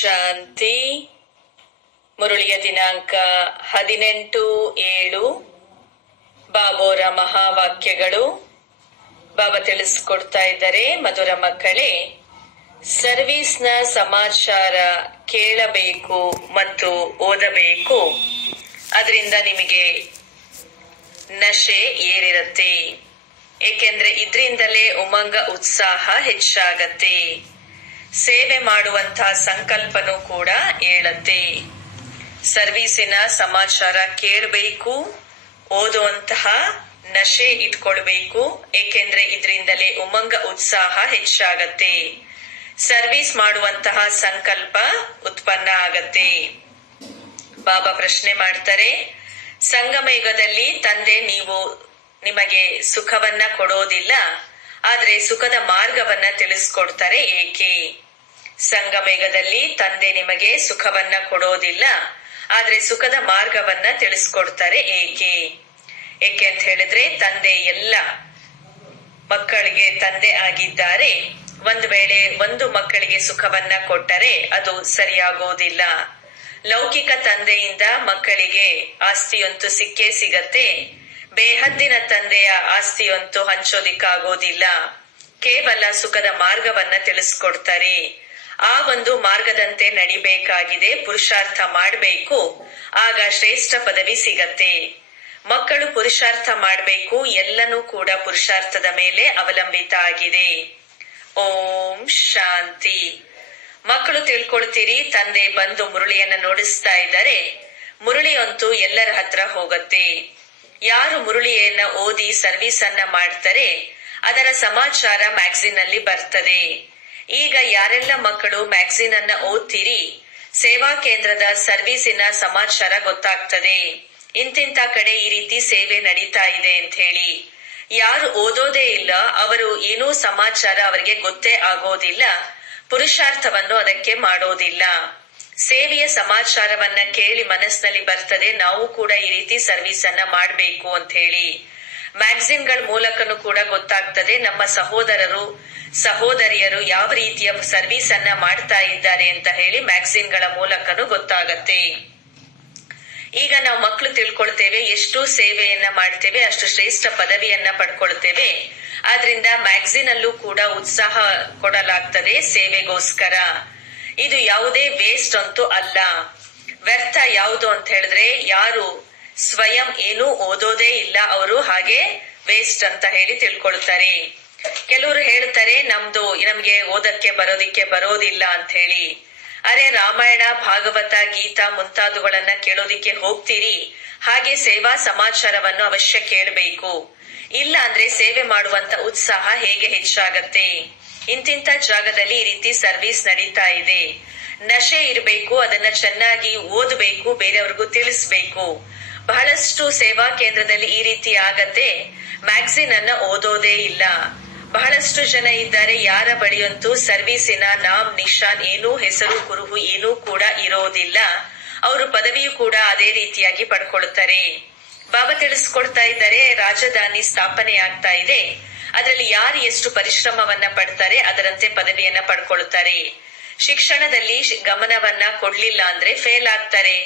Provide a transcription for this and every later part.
ಶಾಂತಿ. ಮುರುಳಿಯ ದಿನಾಂಕ 18/7. ಬಾಬೋರ ಮಹಾವಾಕ್ಯಗಳು. ಬಾಬಾ ತಿಳಿಸ್ಕೊಡ್ತಾ ಇದ್ದಾರೆ, ಮಧುರ ಮಕ್ಕಳೇ, ಸರ್ವೀಸ್ನ ಸಮಾಚಾರ ಕೇಳಬೇಕು ಮತ್ತು ಓದಬೇಕು. ಅದರಿಂದ ನಿಮಗೆ ನಶೆ ಏರಿರತ್ತೆ. ಏಕೆಂದ್ರೆ ಇದರಿಂದಲೇ ಉಮಂಗ ಉತ್ಸಾಹ ಹೆಚ್ಚಾಗತ್ತೆ. ಸೇವೆ ಮಾಡುವಂತಹ ಸಂಕಲ್ಪನೂ ಕೂಡ ಏಳತ್ತೆ. ಸರ್ವೀಸಿನ ಸಮಾಚಾರ ಕೇಳಬೇಕು, ಓದುವಂತಹ ನಶೆ ಇಟ್ಕೊಳ್ಬೇಕು. ಏಕೆಂದ್ರೆ ಇದರಿಂದಲೇ ಉಮಂಗ ಉತ್ಸಾಹ ಹೆಚ್ಚಾಗತ್ತೆ. ಸರ್ವೀಸ್ ಮಾಡುವಂತಹ ಸಂಕಲ್ಪ ಉತ್ಪನ್ನ ಆಗತ್ತೆ. ಬಾಬಾ ಪ್ರಶ್ನೆ ಮಾಡ್ತಾರೆ, ಸಂಗಮಯುಗದಲ್ಲಿ ತಂದೆ ನಿಮಗೆ ಸುಖವನ್ನ ಕೊಡೋದಿಲ್ಲ, ಆದ್ರೆ ಸುಖದ ಮಾರ್ಗವನ್ನ ತಿಳಿಸ್ಕೊಡ್ತಾರೆ ಏಕೆ? ಸಂಗಮಯುಗದಲ್ಲಿ ತಂದೆ ನಿಮಗೆ ಸುಖವನ್ನ ಕೊಡೋದಿಲ್ಲ, ಆದ್ರೆ ಸುಖದ ಮಾರ್ಗವನ್ನ ತಿಳಿಸ್ಕೊಡ್ತಾರೆ ಏಕೆ? ಏಕೆ ಅಂತ ಹೇಳಿದ್ರೆ, ತಂದೆ ಎಲ್ಲ ಮಕ್ಕಳಿಗೆ ತಂದೆ ಆಗಿದ್ದಾರೆ. ಒಂದು ವೇಳೆ ಒಂದು ಮಕ್ಕಳಿಗೆ ಸುಖವನ್ನ ಕೊಟ್ಟರೆ ಅದು ಸರಿಯಾಗೋದಿಲ್ಲ. ಲೌಕಿಕ ತಂದೆಯಿಂದ ಮಕ್ಕಳಿಗೆ ಆಸ್ತಿಯಂತೂ ಸಿಕ್ಕೇ ಸಿಗತ್ತೆ. ಬೇಹದ್ದಿನ ತಂದೆಯ ಆಸ್ತಿಯಂತೂ ಹಂಚೋದಿಕ್ಕಾಗೋದಿಲ್ಲ. ಕೇವಲ ಸುಖದ ಮಾರ್ಗವನ್ನ ತಿಳಿಸ್ಕೊಡ್ತಾರೆ. ಆ ಒಂದು ಮಾರ್ಗದಂತೆ ನಡಿಬೇಕಾಗಿದೆ, ಪುರುಷಾರ್ಥ ಮಾಡಬೇಕು. ಆಗ ಶ್ರೇಷ್ಠ ಪದವಿ ಸಿಗತ್ತೆ. ಮಕ್ಕಳು ಪುರುಷಾರ್ಥ ಮಾಡಬೇಕು. ಎಲ್ಲನೂ ಕೂಡ ಪುರುಷಾರ್ಥದ ಮೇಲೆ ಅವಲಂಬಿತ ಆಗಿದೆ. ಓಂ ಶಾಂತಿ. ಮಕ್ಕಳು ತಿಳ್ಕೊಳ್ತೀರಿ, ತಂದೆ ಬಂದು ಮುರುಳಿಯನ್ನ ನೋಡಿಸ್ತಾ ಇದ್ದಾರೆ. ಮುರುಳಿಯಂತೂ ಎಲ್ಲರ ಹತ್ರ ಹೋಗತ್ತೆ. ಯಾರು ಮುರುಳಿಯನ್ನ ಓದಿ ಸರ್ವೀಸ್ ಅನ್ನ ಮಾಡ್ತಾರೆ, ಅದರ ಸಮಾಚಾರ ಮ್ಯಾಗಝಿನ್ ಅಲ್ಲಿ ಬರ್ತದೆ. ಈಗ ಯಾರೆಲ್ಲ ಮಕ್ಕಳು ಮ್ಯಾಗಝಿನ್ ಅನ್ನ ಓದ್ತೀರಿ, ಸೇವಾ ಕೇಂದ್ರದ ಸರ್ವೀಸಿನ ಸಮಾಚಾರ ಗೊತ್ತಾಗ್ತದೆ. ಇಂತಿಂತ ಕಡೆ ಈ ರೀತಿ ಸೇವೆ ನಡೀತಾ ಇದೆ ಅಂತ ಹೇಳಿ. ಯಾರು ಓದೋದೇ ಇಲ್ಲ, ಅವರು ಏನೂ ಸಮಾಚಾರ ಅವರಿಗೆ ಗೊತ್ತೇ ಆಗೋದಿಲ್ಲ, ಪುರುಷಾರ್ಥವನ್ನು ಅದಕ್ಕೆ ಮಾಡೋದಿಲ್ಲ. ಸೇವೆಯ ಸಮಾಚಾರವನ್ನ ಕೇಳಿ ಮನಸ್ಸಿನಲ್ಲಿ ಬರ್ತದೆ, ನಾವು ಕೂಡ ಈ ರೀತಿ ಸರ್ವೀಸ್ ಅನ್ನ ಮಾಡ್ಬೇಕು ಅಂತ ಹೇಳಿ. ಮ್ಯಾಗಝಿನ್ಗಳ ಮೂಲಕನೂ ಕೂಡ ಗೊತ್ತಾಗ್ತದೆ, ನಮ್ಮ ಸಹೋದರರು ಸಹೋದರಿಯರು ಯಾವ ರೀತಿಯ ಸರ್ವೀಸ್ ಅನ್ನ ಮಾಡ್ತಾ ಇದ್ದಾರೆ ಅಂತ ಹೇಳಿ ಮ್ಯಾಗಝಿನ್ಗಳ ಮೂಲಕನೂ ಗೊತ್ತಾಗತ್ತೆ. ಈಗ ನಾವು ಮಕ್ಕಳು ತಿಳ್ಕೊಳ್ತೇವೆ, ಎಷ್ಟು ಸೇವೆಯನ್ನ ಮಾಡ್ತೇವೆ ಅಷ್ಟು ಶ್ರೇಷ್ಠ ಪದವಿಯನ್ನ ಪಡ್ಕೊಳ್ತೇವೆ. ಆದ್ರಿಂದ ಮ್ಯಾಗಝಿನ್ ಅಲ್ಲೂ ಕೂಡ ಉತ್ಸಾಹ ಕೊಡಲಾಗ್ತದೆ ಸೇವೆಗೋಸ್ಕರ. ಇದು ಯಾವುದೇ ವೇಸ್ಟ್ ಅಂತೂ ಅಲ್ಲ. ವ್ಯರ್ಥ ಯಾವುದು ಅಂತ ಹೇಳಿದ್ರೆ, ಯಾರು ಸ್ವಯಂ ಏನೂ ಓದೋದೇ ಇಲ್ಲ ಅವರು ಹಾಗೆ ವೇಸ್ಟ್ ಅಂತ ಹೇಳಿ ತಿಳ್ಕೊಳ್ತಾರೆ. ಕೆಲವರು ಹೇಳ್ತಾರೆ, ನಮ್ಗೆ ಓದಕ್ಕೆ ಬರೋದಿಲ್ಲ ಅಂತ ಹೇಳಿ. ಅರೆ, ರಾಮಾಯಣ, ಭಾಗವತ, ಗೀತಾ ಮುಂತಾದವುಗಳನ್ನ ಕೇಳೋದಿಕ್ಕೆ ಹೋಗ್ತೀರಿ, ಹಾಗೆ ಸೇವಾ ಸಮಾಚಾರವನ್ನು ಅವಶ್ಯ ಕೇಳಬೇಕು. ಇಲ್ಲ ಅಂದ್ರೆ ಸೇವೆ ಮಾಡುವಂತ ಉತ್ಸಾಹ ಹೇಗೆ ಹೆಚ್ಚಾಗತ್ತೆ? ಇಂತಿಂತ ಜಾಗದಲ್ಲಿ ಈ ರೀತಿ ಸರ್ವೀಸ್ ನಡೀತಾ ಇದೆ. ನಶೆ ಇರಬೇಕು, ಅದನ್ನ ಚೆನ್ನಾಗಿ ಓದಬೇಕು, ಬೇರೆಯವ್ರಿಗೂ ತಿಳಿಸ್ಬೇಕು. ಬಹಳಷ್ಟು ಸೇವಾ ಕೇಂದ್ರದಲ್ಲಿ ಈ ರೀತಿ ಆಗತ್ತೆ. ಮ್ಯಾಗಝಿನ್ ಅನ್ನ ಓದೋದೇ ಇಲ್ಲ. ಬಹಳಷ್ಟು ಜನ ಇದ್ದಾರೆ, ಯಾರ ಬಳಿಯಂತೂ ಸರ್ವೀಸಿನ ನಾಮ್ ನಿಶಾನ್ ಏನೂ ಹೆಸರು ಕುರುಹು ಏನೂ ಕೂಡ ಇರೋದಿಲ್ಲ. ಅವರು ಪದವಿಯೂ ಕೂಡ ಅದೇ ರೀತಿಯಾಗಿ ಪಡ್ಕೊಳ್ತಾರೆ. ಬಾಬಾ ತಿಳಿಸ್ಕೊಡ್ತಾ ಇದ್ದಾರೆ, ರಾಜಧಾನಿ ಸ್ಥಾಪನೆ ಆಗ್ತಾ ಇದೆ. ಅದರಲ್ಲಿ ಯಾರು ಎಷ್ಟು ಪರಿಶ್ರಮವನ್ನ ಪಡ್ತಾರೆ ಅದರಂತೆ ಪದವಿಯನ್ನ ಪಡ್ಕೊಳ್ತಾರೆ. ಶಿಕ್ಷಣದಲ್ಲಿ ಗಮನವನ್ನ ಕೊಡ್ಲಿಲ್ಲ ಅಂದ್ರೆ ಫೇಲ್ ಆಗ್ತಾರೆ.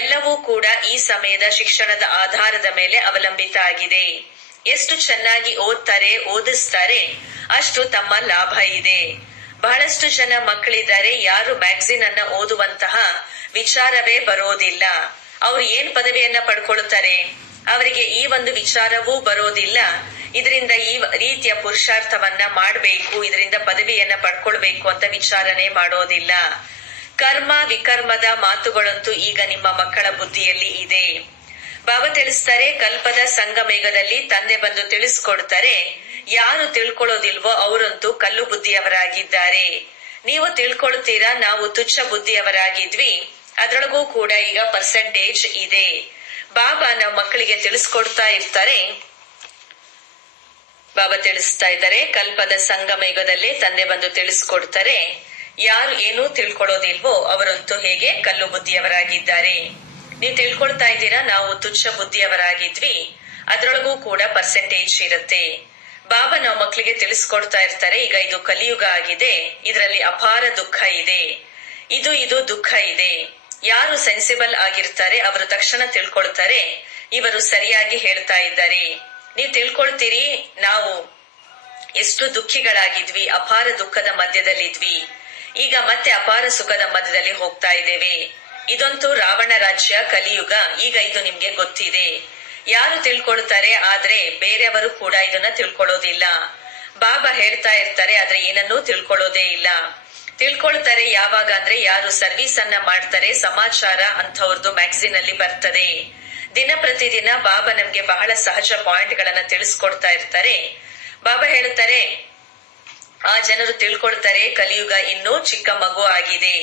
ಎಲ್ಲವೂ ಕೂಡ ಈ ಸಮಯದ ಶಿಕ್ಷಣದ ಆಧಾರದ ಮೇಲೆ ಅವಲಂಬಿತ ಆಗಿದೆ. ಎಷ್ಟು ಚೆನ್ನಾಗಿ ಓದ್ತಾರೆ, ಓದಿಸ್ತಾರೆ, ಅಷ್ಟು ತಮ್ಮ ಲಾಭ ಇದೆ. ಬಹಳಷ್ಟು ಜನ ಮಕ್ಕಳಿದ್ದಾರೆ, ಯಾರು ಮ್ಯಾಗಝಿನ್ ಅನ್ನ ಓದುವಂತಹ ವಿಚಾರವೇ ಬರೋದಿಲ್ಲ. ಅವ್ರು ಏನ್ ಪದವಿಯನ್ನ ಪಡ್ಕೊಳ್ತಾರೆ, ಅವರಿಗೆ ಈ ಒಂದು ವಿಚಾರವೂ ಬರೋದಿಲ್ಲ. ಇದರಿಂದ ಈ ರೀತಿಯ ಪುರುಷಾರ್ಥವನ್ನ ಮಾಡಬೇಕು, ಇದರಿಂದ ಪದವಿಯನ್ನ ಪಡ್ಕೊಳ್ಬೇಕು ಅಂತ ವಿಚಾರನೆ ಮಾಡೋದಿಲ್ಲ. ಕರ್ಮ ವಿಕರ್ಮದ ಮಾತುಗಳಂತೂ ಈಗ ನಿಮ್ಮ ಮಕ್ಕಳ ಬುದ್ಧಿಯಲ್ಲಿ ಇದೆ. ಬಾಬಾ ತಿಳಿಸ್ತಾರೆ, ಕಲ್ಪದ ಸಂಗಮೇಘದಲ್ಲಿ ತಂದೆ ಬಂದು ತಿಳಿಸ್ಕೊಡ್ತಾರೆ, ಯಾರು ತಿಳ್ಕೊಳ್ಳೋದಿಲ್ವೋ ಅವರಂತೂ ಕಲ್ಲು ಬುದ್ಧಿಯವರಾಗಿದ್ದಾರೆ. ನೀವು ತಿಳ್ಕೊಳ್ತೀರಾ, ನಾವು ತುಚ್ಛ ಬುದ್ಧಿಯವರಾಗಿದ್ವಿ, ಅದ್ರೊಳಗೂ ಕೂಡ ಈಗ ಪರ್ಸೆಂಟೇಜ್ ಇದೆ. ಬಾಬಾ ನಾವು ಮಕ್ಕಳಿಗೆ ತಿಳಿಸ್ಕೊಡ್ತಾ ಇರ್ತಾರೆ. ಬಾಬಾ ತಿಳಿಸ್ತಾ ಇದ್ದಾರೆ, ಕಲ್ಪದ ಸಂಗಮೇಘದಲ್ಲೇ ತಂದೆ ಬಂದು ತಿಳಿಸ್ಕೊಡ್ತಾರೆ, ಯಾರು ಏನೂ ತಿಳ್ಕೊಳ್ಳೋದಿಲ್ವೋ ಅವರಂತೂ ಹೇಗೆ ಕಲ್ಲು ಬುದ್ಧಿಯವರಾಗಿದ್ದಾರೆ. ನೀವು ತಿಳ್ಕೊಳ್ತಾ ಇದ್ದೀರಾ, ನಾವು ತುಚ್ಛ ಬುದ್ಧಿಯವರಾಗಿದ್ವಿ, ಅದ್ರೊಳಗೂ ಕೂಡ ಪರ್ಸೆಂಟೇಜ್ ಇರುತ್ತೆ. ಬಾಬಾ ನಾವು ಮಕ್ಕಳಿಗೆ ತಿಳಿಸ್ಕೊಡ್ತಾ ಇರ್ತಾರೆ, ಈಗ ಇದು ಕಲಿಯುಗ ಆಗಿದೆ, ಇದರಲ್ಲಿ ಅಪಾರ ದುಃಖ ಇದೆ. ಇದು ದುಃಖ ಇದೆ. ಯಾರು ಸೆನ್ಸಿಬಲ್ ಆಗಿರ್ತಾರೆ ಅವರು ತಕ್ಷಣ ತಿಳ್ಕೊಳ್ತಾರೆ, ಇವರು ಸರಿಯಾಗಿ ಹೇಳ್ತಾ ಇದ್ದಾರೆ. ನೀವು ತಿಳ್ಕೊಳ್ತೀರಿ, ನಾವು ಎಷ್ಟು ದುಃಖಿಗಳಾಗಿದ್ವಿ, ಅಪಾರ ದುಃಖದ ಮಧ್ಯದಲ್ಲಿದ್ವಿ, ಈಗ ಮತ್ತೆ ಅಪಾರ ಸುಖದ ಮಧ್ಯದಲ್ಲಿ ಹೋಗ್ತಾ ಇದ್ದೇವೆ. ಇದಂತೂ ರಾವಣ ರಾಜ್ಯ, ಕಲಿಯುಗ. ಈಗ ಇದು ನಿಮ್ಗೆ ಗೊತ್ತಿದೆ. ಯಾರು ತಿಳ್ಕೊಳ್ತಾರೆ, ಆದ್ರೆ ಬೇರೆಯವರು ಕೂಡ ಇದನ್ನ ತಿಳ್ಕೊಳ್ಳೋದಿಲ್ಲ. ಬಾಬಾ ಹೇಳ್ತಾ ಇರ್ತಾರೆ, ಆದ್ರೆ ಏನನ್ನೂ ತಿಳ್ಕೊಳ್ಳೋದೇ ಇಲ್ಲ. ತಿಳ್ಕೊಳ್ತಾರೆ ಯಾವಾಗ ಅಂದ್ರೆ ಯಾರು ಸರ್ವಿಸ್ ಅನ್ನ ಮಾಡ್ತಾರೆ. ಸಮಾಚಾರ ಅಂಥವ್ರದ್ದು ಮ್ಯಾಗಝಿನ್ ಅಲ್ಲಿ ಬರ್ತದೆ. ದಿನ ಪ್ರತಿದಿನ ಬಾಬಾ ನಮ್ಗೆ ಬಹಳ ಸಹಜ ಪಾಯಿಂಟ್ ಗಳನ್ನ ತಿಳಿಸ್ಕೊಡ್ತಾ ಇರ್ತಾರೆ. ಬಾಬಾ ಹೇಳ್ತಾರೆ, ಆ ಜನರು ತಿಳ್ಕೊಳ್ತಾರೆ ಕಲಿಯುಗ ಇನ್ನೂ ಚಿಕ್ಕ ಮಗು ಆಗಿದೆ.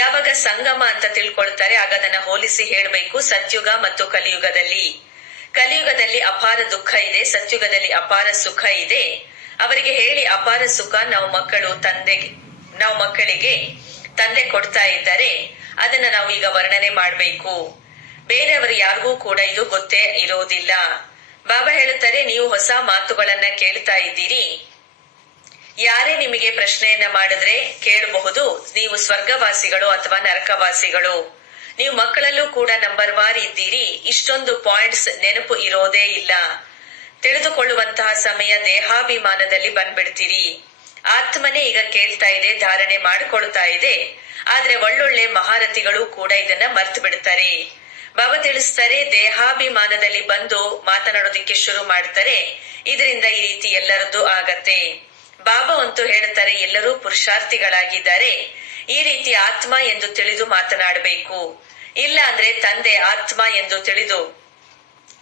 ಯಾವಾಗ ಸಂಗಮ ಅಂತ ತಿಳ್ಕೊಳ್ತಾರೆ ಆಗ ಅದನ್ನ ಹೋಲಿಸಿ ಹೇಳ್ಬೇಕು ಸತ್ಯುಗ ಮತ್ತು ಕಲಿಯುಗದಲ್ಲಿ ಅಪಾರ ದುಃಖ ಇದೆ, ಸತ್ಯುಗದಲ್ಲಿ ಅಪಾರ ಸುಖ ಇದೆ. ಅವರಿಗೆ ಹೇಳಿ, ಅಪಾರ ಸುಖ ನಾವು ಮಕ್ಕಳಿಗೆ ತಂದೆ ಕೊಡ್ತಾ ಇದ್ದಾರೆ, ಅದನ್ನ ನಾವು ಈಗ ವರ್ಣನೆ ಮಾಡ್ಬೇಕು. ಬೇರೆಯವರು ಯಾರಿಗೂ ಕೂಡ ಇದು ಗೊತ್ತೇ ಇರೋದಿಲ್ಲ. ಬಾಬಾ ಹೇಳುತ್ತಾರೆ, ನೀವು ಹೊಸ ಮಾತುಗಳನ್ನ ಕೇಳ್ತಾ ಇದ್ದೀರಿ. ಯಾರೇ ನಿಮಗೆ ಪ್ರಶ್ನೆಯನ್ನ ಮಾಡಿದ್ರೆ ಕೇಳಬಹುದು, ನೀವು ಸ್ವರ್ಗವಾಸಿಗಳು ಅಥವಾ ನರಕವಾಸಿಗಳು. ನೀವು ಮಕ್ಕಳಲ್ಲೂ ಕೂಡ ನಂಬರ್ ವಾರ್ ಇದ್ದೀರಿ. ಇಷ್ಟೊಂದು ಪಾಯಿಂಟ್ಸ್ ನೆನಪು ಇರೋದೇ ಇಲ್ಲ. ತಿಳಿದುಕೊಳ್ಳುವಂತಹ ಸಮಯ ದೇಹಾಭಿಮಾನದಲ್ಲಿ ಬಂದ್ಬಿಡ್ತೀರಿ. ಆತ್ಮನೇ ಈಗ ಕೇಳ್ತಾ ಇದೆ, ಧಾರಣೆ ಮಾಡಿಕೊಳ್ತಾ ಇದೆ. ಆದ್ರೆ ಒಳ್ಳೊಳ್ಳೆ ಮಹಾರಥಿಗಳು ಕೂಡ ಇದನ್ನ ಮರ್ತು ಬಿಡ್ತಾರೆ. ಬಾಬಾ ತಿಳಿಸ್ತಾರೆ, ದೇಹಾಭಿಮಾನದಲ್ಲಿ ಬಂದು ಮಾತನಾಡೋದಿಕ್ಕೆ ಶುರು ಮಾಡ್ತಾರೆ. ಇದರಿಂದ ಈ ರೀತಿ ಎಲ್ಲರದ್ದು ಆಗತ್ತೆ. ಬಾಬಾ ಅಂತೂ ಹೇಳ್ತಾರೆ, ಎಲ್ಲರೂ ಪುರುಷಾರ್ಥಿಗಳಾಗಿದ್ದಾರೆ. ಈ ರೀತಿ ಆತ್ಮ ಎಂದು ತಿಳಿದು ಮಾತನಾಡಬೇಕು. ಇಲ್ಲ ಅಂದ್ರೆ ತಂದೆ ಆತ್ಮ ಎಂದು ತಿಳಿದು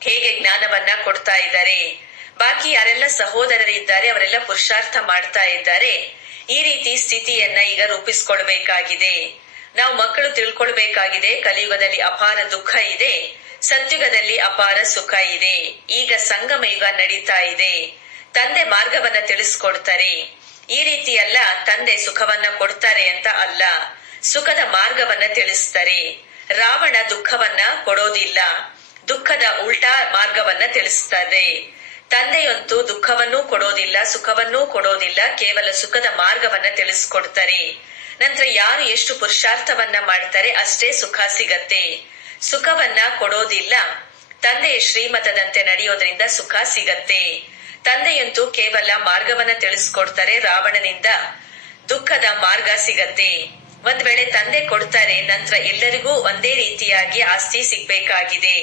ಹೇಗೆ ಜ್ಞಾನವನ್ನ ಕೊಡ್ತಾ ಇದ್ದಾರೆ. ಬಾಕಿ ಯಾರೆಲ್ಲ ಸಹೋದರರಿದ್ದಾರೆ ಅವರೆಲ್ಲ ಪುರುಷಾರ್ಥ ಮಾಡ್ತಾ ಇದ್ದಾರೆ. ಈ ರೀತಿ ಸ್ಥಿತಿಯನ್ನ ಈಗ ರೂಪಿಸ್ಕೊಳ್ಬೇಕಾಗಿದೆ. ನಾವು ಮಕ್ಕಳು ತಿಳ್ಕೊಳ್ಬೇಕಾಗಿದೆ, ಕಲಿಯುಗದಲ್ಲಿ ಅಪಾರ ದುಃಖ ಇದೆ, ಸತ್ಯುಗದಲ್ಲಿ ಅಪಾರ ಸುಖ ಇದೆ. ಈಗ ಸಂಗಮ ಯುಗ ನಡೀತಾ ಇದೆ. ತಂದೆ ಮಾರ್ಗವನ್ನ ತಿಳಿಸ್ಕೊಡ್ತಾರೆ. ಈ ರೀತಿ ಅಲ್ಲ, ತಂದೆ ಸುಖವನ್ನ ಕೊಡ್ತಾರೆ ಅಂತ ಅಲ್ಲ, ಸುಖದ ಮಾರ್ಗವನ್ನ ತಿಳಿಸ್ತಾರೆ. ರಾವಣ ದುಃಖವನ್ನ ಕೊಡೋದಿಲ್ಲ, ದುಃಖದ ಉಲ್ಟಾ ಮಾರ್ಗವನ್ನ ತಿಳಿಸ್ತಾರೆ. ತಂದೆಯಂತೂ ದುಃಖವನ್ನೂ ಕೊಡೋದಿಲ್ಲ, ಸುಖವನ್ನೂ ಕೊಡೋದಿಲ್ಲ, ಕೇವಲ ಸುಖದ ಮಾರ್ಗವನ್ನ ತಿಳಿಸ್ಕೊಡ್ತಾರೆ. ನಂತರ ಯಾರು ಎಷ್ಟು ಪುರುಷಾರ್ಥವನ್ನ ಮಾಡ್ತಾರೆ ಅಷ್ಟೇ ಸುಖ ಸಿಗತ್ತೆ. ಸುಖವನ್ನ ಕೊಡೋದಿಲ್ಲ. ತಂದೆಯ ಶ್ರೀಮತದಂತೆ ನಡೆಯೋದ್ರಿಂದ ಸುಖ ಸಿಗತ್ತೆ. ತಂದೆಯಂತೂ ಕೇವಲ ಮಾರ್ಗವನ್ನ ತಿಳಿಸ್ಕೊಡ್ತಾರೆ. ರಾವಣನಿಂದ ದುಃಖದ ಮಾರ್ಗ ಸಿಗತ್ತೆ. ಒಂದ್ ವೇಳೆ ತಂದೆ ಕೊಡ್ತಾರೆ, ನಂತರ ಎಲ್ಲರಿಗೂ ಒಂದೇ ರೀತಿಯಾಗಿ ಆಸ್ತಿ ಸಿಗ್ಬೇಕಾಗಿದೆ.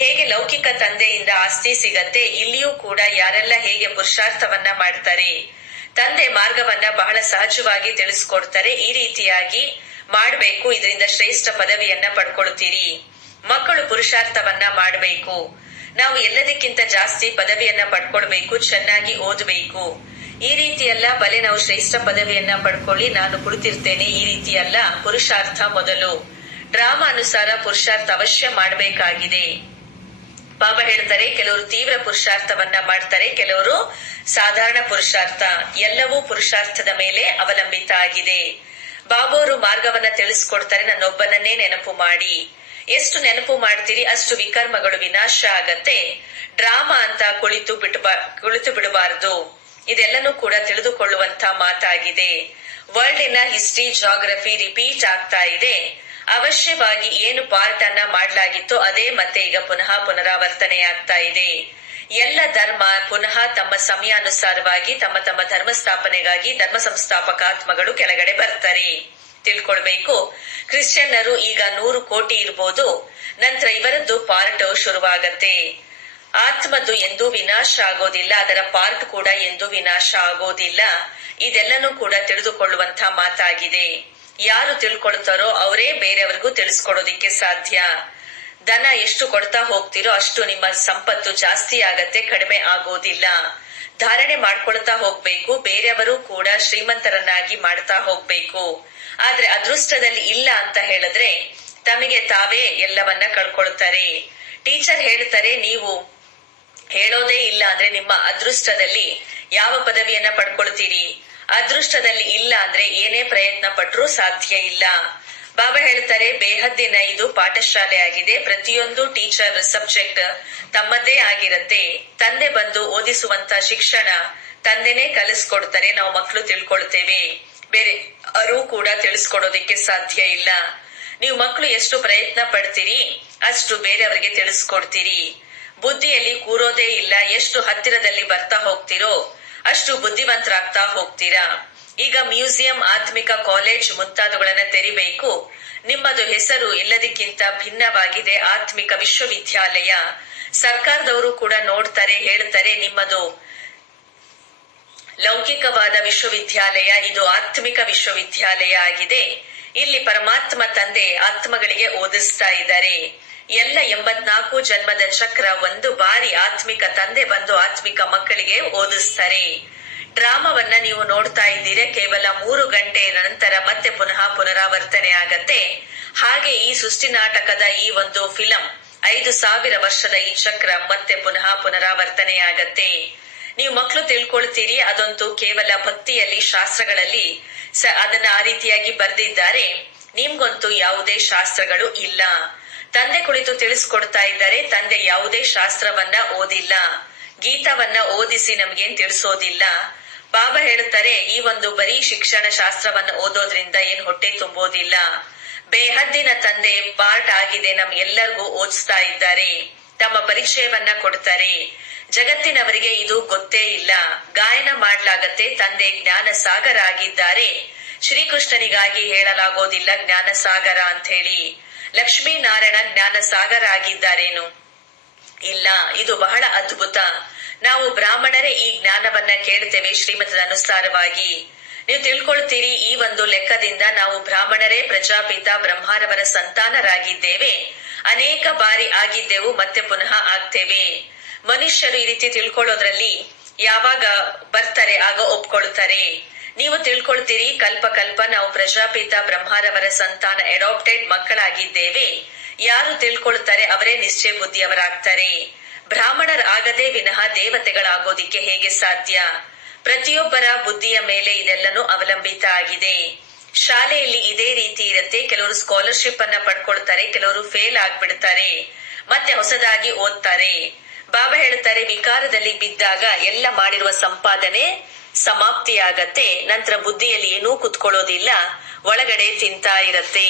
ಹೇಗೆ ಲೌಕಿಕ ತಂದೆಯಿಂದ ಆಸ್ತಿ ಸಿಗತ್ತೆ, ಇಲ್ಲಿಯೂ ಕೂಡ ಯಾರೆಲ್ಲ ಹೇಗೆ ಪುರುಷಾರ್ಥವನ್ನ ಮಾಡ್ತಾರೆ, ತಂದೆ ಮಾರ್ಗವನ್ನ ಬಹಳ ಸಹಜವಾಗಿ ತಿಳಿಸ್ಕೊಡ್ತಾರೆ. ಈ ರೀತಿಯಾಗಿ ಮಾಡ್ಬೇಕು, ಇದರಿಂದ ಶ್ರೇಷ್ಠ ಪದವಿಯನ್ನ ಪಡ್ಕೊಳ್ತೀರಿ. ಮಕ್ಕಳು ಪುರುಷಾರ್ಥವನ್ನ ಮಾಡ್ಬೇಕು. ನಾವು ಎಲ್ಲದಕ್ಕಿಂತ ಜಾಸ್ತಿ ಪದವಿಯನ್ನ ಪಡ್ಕೊಳ್ಬೇಕು, ಚೆನ್ನಾಗಿ ಓದಬೇಕು. ಈ ರೀತಿಯಲ್ಲ, ಬಲೆ ನಾವು ಶ್ರೇಷ್ಠ ಪದವಿಯನ್ನ ಪಡ್ಕೊಳ್ಳಿ, ನಾನು ಕುಳಿತಿರ್ತೇನೆ, ಈ ರೀತಿಯಲ್ಲ. ಪುರುಷಾರ್ಥ ಮೊದಲು. ಡ್ರಾಮಾ ಅನುಸಾರ ಪುರುಷಾರ್ಥ ಅವಶ್ಯ ಮಾಡಬೇಕಾಗಿದೆ. ಬಾಬಾ ಹೇಳ್ತಾರೆ, ಕೆಲವರು ತೀವ್ರ ಪುರುಷಾರ್ಥವನ್ನ ಮಾಡ್ತಾರೆ, ಕೆಲವರು ಸಾಧಾರಣ ಪುರುಷಾರ್ಥ. ಎಲ್ಲವೂ ಪುರುಷಾರ್ಥದ ಮೇಲೆ ಅವಲಂಬಿತ ಆಗಿದೆ. ಬಾಬೋರು ಮಾರ್ಗವನ್ನ ತಿಳಿಸ್ಕೊಡ್ತಾರೆ, ನನ್ನೊಬ್ಬನನ್ನೇ ನೆನಪು ಮಾಡಿ. ಎಷ್ಟು ನೆನಪು ಮಾಡ್ತೀರಿ ಅಷ್ಟು ವಿಕರ್ಮಗಳು ವಿನಾಶ ಆಗತ್ತೆ. ಡ್ರಾಮಾ ಅಂತ ಕುಳಿತು ಬಿಡಬಾರದು. ಇದೆಲ್ಲನೂ ಕೂಡ ತಿಳಿದುಕೊಳ್ಳುವಂತ ಮಾತಾಗಿದೆ. ವರ್ಲ್ಡಿನ ಹಿಸ್ಟ್ರಿ, ಜಾಗ್ರಫಿ ರಿಪೀಟ್ ಆಗ್ತಾ ಇದೆ. ಅವಶ್ಯವಾಗಿ ಏನು ಪಾರ್ಟ್ ಅನ್ನ ಮಾಡಲಾಗಿತ್ತೋ ಅದೇ ಮತ್ತೆ ಈಗ ಪುನಃ ಪುನರಾವರ್ತನೆ ಆಗ್ತಾ ಇದೆ. ಎಲ್ಲ ಧರ್ಮ ಪುನಃ ತಮ್ಮ ಸಮಯಾನುಸಾರವಾಗಿ ತಮ್ಮ ತಮ್ಮ ಧರ್ಮ ಸ್ಥಾಪನೆಗಾಗಿ ಧರ್ಮ ಸಂಸ್ಥಾಪಕಾತ್ಮಗಳು ಕೆಳಗಡೆ ಬರ್ತಾರೆ. ತಿಳ್ಕೊಳ್ಬೇಕು. ಕ್ರಿಶ್ಚಿಯನ್ನರು ಈಗ 100 ಕೋಟಿ ಇರ್ಬೋದು, ನಂತರ ಇವರದ್ದು ಪಾರ್ಟ್ ಶುರುವಾಗತ್ತೆ. ಆತ್ಮದ್ದು ಎಂದೂ ವಿನಾಶ ಆಗೋದಿಲ್ಲ, ಅದರ ಪಾರ್ಟ್ ಕೂಡ ಎಂದೂ ವಿನಾಶ ಆಗೋದಿಲ್ಲ. ಇದೆಲ್ಲನೂ ಕೂಡ ತಿಳಿದುಕೊಳ್ಳುವಂತ ಮಾತಾಗಿದೆ. ಯಾರು ತಿಳ್ಕೊಳ್ತಾರೋ ಅವರೇ ಬೇರೆಯವರಿಗೂ ತಿಳಿಸ್ಕೊಡೋದಿಕ್ಕೆ ಸಾಧ್ಯ. ಧನ ಎಷ್ಟು ಕೊಡ್ತಾ ಹೋಗ್ತಿರೋ ಅಷ್ಟು ನಿಮ್ಮ ಸಂಪತ್ತು ಜಾಸ್ತಿ ಆಗತ್ತೆ, ಕಡಿಮೆ ಆಗೋದಿಲ್ಲ. ಧಾರಣೆ ಮಾಡ್ಕೊಳ್ತಾ ಹೋಗ್ಬೇಕು. ಬೇರೆಯವರು ಕೂಡ ಶ್ರೀಮಂತರನ್ನಾಗಿ ಮಾಡ್ತಾ ಹೋಗ್ಬೇಕು. ಆದ್ರೆ ಅದೃಷ್ಟದಲ್ಲಿ ಇಲ್ಲ ಅಂತ ಹೇಳಿದ್ರೆ ತಮಗೆ ತಾವೇ ಎಲ್ಲವನ್ನ ಕಳ್ಕೊಳ್ತಾರೆ. ಟೀಚರ್ ಹೇಳ್ತಾರೆ, ನೀವು ಹೇಳೋದೇ ಇಲ್ಲ ಅಂದ್ರೆ ನಿಮ್ಮ ಅದೃಷ್ಟದಲ್ಲಿ ಯಾವ ಪದವಿಯನ್ನ ಪಡ್ಕೊಳ್ತೀರಿ? ಅದೃಷ್ಟದಲ್ಲಿ ಇಲ್ಲ ಅಂದ್ರೆ ಏನೇ ಪ್ರಯತ್ನ ಪಟ್ರೂ ಸಾಧ್ಯ ಇಲ್ಲ. ಬಾಬಾ ಹೇಳ್ತಾರೆ, ಬೇಹದ್ದಿನ ಇದು ಪಾಠಶಾಲೆ ಆಗಿದೆ. ಪ್ರತಿಯೊಂದು ಟೀಚರ್ ಸಬ್ಜೆಕ್ಟ್ ತಮ್ಮದೇ ಆಗಿರತ್ತೆ. ತಂದೆ ಬಂದು ಓದಿಸುವಂತ ಶಿಕ್ಷಣ ತಂದೆನೇ ಕಲಿಸ್ಕೊಡ್ತಾರೆ, ನಾವು ಮಕ್ಕಳು ತಿಳ್ಕೊಳ್ತೇವೆ. ಬೇರೆ ಯಾರೂ ಕೂಡ ತಿಳಿಸ್ಕೊಡೋದಿಕ್ಕೆ ಸಾಧ್ಯ ಇಲ್ಲ. ನೀವು ಮಕ್ಕಳು ಎಷ್ಟು ಪ್ರಯತ್ನ ಪಡ್ತೀರಿ ಅಷ್ಟು ಬೇರೆಯವರಿಗೆ ತಿಳಿಸ್ಕೊಡ್ತೀರಿ. ಬುದ್ಧಿಯಲ್ಲಿ ಕೂರೋದೇ ಇಲ್ಲ. ಎಷ್ಟು ಹತ್ತಿರದಲ್ಲಿ ಬರ್ತಾ ಹೋಗ್ತಿರೋ ಅಷ್ಟು ಬುದ್ಧಿವಂತರಾಗ್ತಾ ಹೋಗ್ತೀರಾ. ಈಗ ಮ್ಯೂಸಿಯಂ, ಆತ್ಮಿಕ ಕಾಲೇಜ್ ಮುಂತಾದವುಗಳನ್ನ ತೆರಿಬೇಕು. ನಿಮ್ಮದು ಹೆಸರು ಎಲ್ಲದಕ್ಕಿಂತ ಭಿನ್ನವಾಗಿದೆ, ಆತ್ಮಿಕ ವಿಶ್ವವಿದ್ಯಾಲಯ. ಸರ್ಕಾರದವರು ಕೂಡ ನೋಡ್ತಾರೆ, ಹೇಳ್ತಾರೆ ನಿಮ್ಮದು ಲೌಕಿಕವಾದ ವಿಶ್ವವಿದ್ಯಾಲಯ, ಇದು ಆತ್ಮಿಕ ವಿಶ್ವವಿದ್ಯಾಲಯ ಆಗಿದೆ. ಇಲ್ಲಿ ಪರಮಾತ್ಮ ತಂದೆ ಆತ್ಮಗಳಿಗೆ ಓದಿಸ್ತಾ ಇದ್ದಾರೆ. ಎಲ್ಲ 84 ಜನ್ಮದ ಚಕ್ರ ಒಂದು ಬಾರಿ ಆತ್ಮಿಕ ತಂದೆ ಬಂದು ಆತ್ಮಿಕ ಮಕ್ಕಳಿಗೆ ಓದಿಸ್ತಾರೆ. ಡ್ರಾಮಾವನ್ನ ನೀವು ನೋಡ್ತಾ ಇದ್ದೀರಾ, ಕೇವಲ 3 ಗಂಟೆ ನಂತರ ಮತ್ತೆ ಪುನಃ ಪುನರಾವರ್ತನೆ ಆಗತ್ತೆ. ಹಾಗೆ ಈ ಸೃಷ್ಟಿ ನಾಟಕದ ಈ ಒಂದು ಫಿಲಂ 5000 ವರ್ಷದ ಈ ಚಕ್ರ ಮತ್ತೆ ಪುನಃ ಪುನರಾವರ್ತನೆ ಆಗತ್ತೆ. ನೀವು ಮಕ್ಕಳು ತಿಳ್ಕೊಳ್ತೀರಿ, ಅದಂತೂ ಕೇವಲ ಭಕ್ತಿಯಲ್ಲಿ, ಶಾಸ್ತ್ರಗಳಲ್ಲಿ ಅದನ್ನ ಆ ರೀತಿಯಾಗಿ ಬರ್ದಿದ್ದಾರೆ. ನಿಮ್ಗಂತೂ ಯಾವುದೇ ಶಾಸ್ತ್ರಗಳು ಇಲ್ಲ. ತಂದೆ ಕುಳಿತು ತಿಳಿಸ್ಕೊಡ್ತಾ ಇದ್ದಾರೆ. ತಂದೆ ಯಾವುದೇ ಶಾಸ್ತ್ರವನ್ನ ಓದಿಲ್ಲ, ಗೀತಾವನ್ನ ಓದಿಸಿ ನಮ್ಗೇನ್ ತಿಳಿಸೋದಿಲ್ಲ. ಬಾಬಾ ಹೇಳ್ತಾರೆ, ಈ ಒಂದು ಬರೀ ಶಿಕ್ಷಣ ಶಾಸ್ತ್ರವನ್ನ ಓದೋದ್ರಿಂದ ಏನ್ ಹೊಟ್ಟೆ ತುಂಬೋದಿಲ್ಲ. ಬೇಹದ್ದಿನ ತಂದೆ ಪಾರ್ಟ್ ಆಗಿದೆ, ನಮ್ಗೆಲ್ಲರಿಗೂ ಓದಿಸ್ತಾ ಇದ್ದಾರೆ. ತಮ್ಮ ಪರಿಚಯವನ್ನ ಕೊಡ್ತಾರೆ. ಜಗತ್ತಿನವರಿಗೆ ಇದು ಗೊತ್ತೇ ಇಲ್ಲ. ಗಾಯನ ಮಾಡ್ಲಾಗತ್ತೆ, ತಂದೆ ಜ್ಞಾನ ಸಾಗರ ಆಗಿದ್ದಾರೆ. ಶ್ರೀಕೃಷ್ಣನಿಗಾಗಿ ಹೇಳಲಾಗೋದಿಲ್ಲ ಜ್ಞಾನ ಸಾಗರ ಅಂತ ಹೇಳಿ. ಲಕ್ಷ್ಮೀನಾರಾಯಣ ಜ್ಞಾನ ಸಾಗರ ಆಗಿದ್ದಾರೇನು? ಇಲ್ಲ. ಇದು ಬಹಳ ಅದ್ಭುತ. ನಾವು ಬ್ರಾಹ್ಮಣರೇ ಈ ಜ್ಞಾನವನ್ನ ಕೇಳ್ತೇವೆ ಶ್ರೀಮತದ ಅನುಸಾರವಾಗಿ. ನೀವು ತಿಳ್ಕೊಳ್ತೀರಿ, ಈ ಒಂದು ಲೆಕ್ಕದಿಂದ ನಾವು ಬ್ರಾಹ್ಮಣರೇ ಪ್ರಜಾಪಿತ ಬ್ರಹ್ಮರವರ ಸಂತಾನರಾಗಿದ್ದೇವೆ. ಅನೇಕ ಬಾರಿ ಆಗಿದ್ದೆವು, ಮತ್ತೆ ಪುನಃ ಆಗ್ತೇವೆ. ಮನುಷ್ಯರು ಈ ರೀತಿ ತಿಳ್ಕೊಳ್ಳೋದ್ರಲ್ಲಿ ಯಾವಾಗ ಬರ್ತಾರೆ ಆಗ ಒಪ್ಕೊಳ್ತಾರೆ. ನೀವು ತಿಳ್ಕೊಳ್ತೀರಿ, ಕಲ್ಪ ಕಲ್ಪ ನಾವು ಪ್ರಜಾಪಿತ ಬ್ರಹ್ಮರವರ ಸಂತಾನ, ಅಡಾಪ್ಟೆಡ್ ಮಕ್ಕಳಾಗಿದ್ದೇವೆ. ಯಾರು ತಿಳ್ಕೊಳ್ತಾರೆ ಅವರೇ ನಿಶ್ಚಯ ಬುದ್ಧಿಯವರಾಗ್ತಾರೆ. ಬ್ರಾಹ್ಮಣರಾಗದೇ ವಿನಃ ದೇವತೆಗಳಾಗೋದಿಕ್ಕೆ ಹೇಗೆ ಸಾಧ್ಯ? ಪ್ರತಿಯೊಬ್ಬರ ಬುದ್ಧಿಯ ಮೇಲೆ ಇದೆಲ್ಲನೂ ಅವಲಂಬಿತ ಆಗಿದೆ. ಶಾಲೆಯಲ್ಲಿ ಇದೇ ರೀತಿ ಇರುತ್ತೆ. ಕೆಲವರು ಸ್ಕಾಲರ್ಶಿಪ್ ಅನ್ನ ಪಡ್ಕೊಳ್ತಾರೆ, ಕೆಲವರು ಫೇಲ್ ಆಗ್ಬಿಡ್ತಾರೆ, ಮತ್ತೆ ಹೊಸದಾಗಿ ಓದ್ತಾರೆ. ಬಾಬಾ ಹೇಳ್ತಾರೆ, ವಿಕಾರದಲ್ಲಿ ಬಿದ್ದಾಗ ಎಲ್ಲ ಮಾಡಿರುವ ಸಂಪಾದನೆ ಸಮಾಪ್ತಿಯಾಗತ್ತೆ. ನಂತರ ಬುದ್ಧಿಯಲ್ಲಿ ಏನೂ ಕುತ್ಕೊಳ್ಳೋದಿಲ್ಲ, ಒಳಗಡೆ ತಿಂತಾ ಇರತ್ತೆ.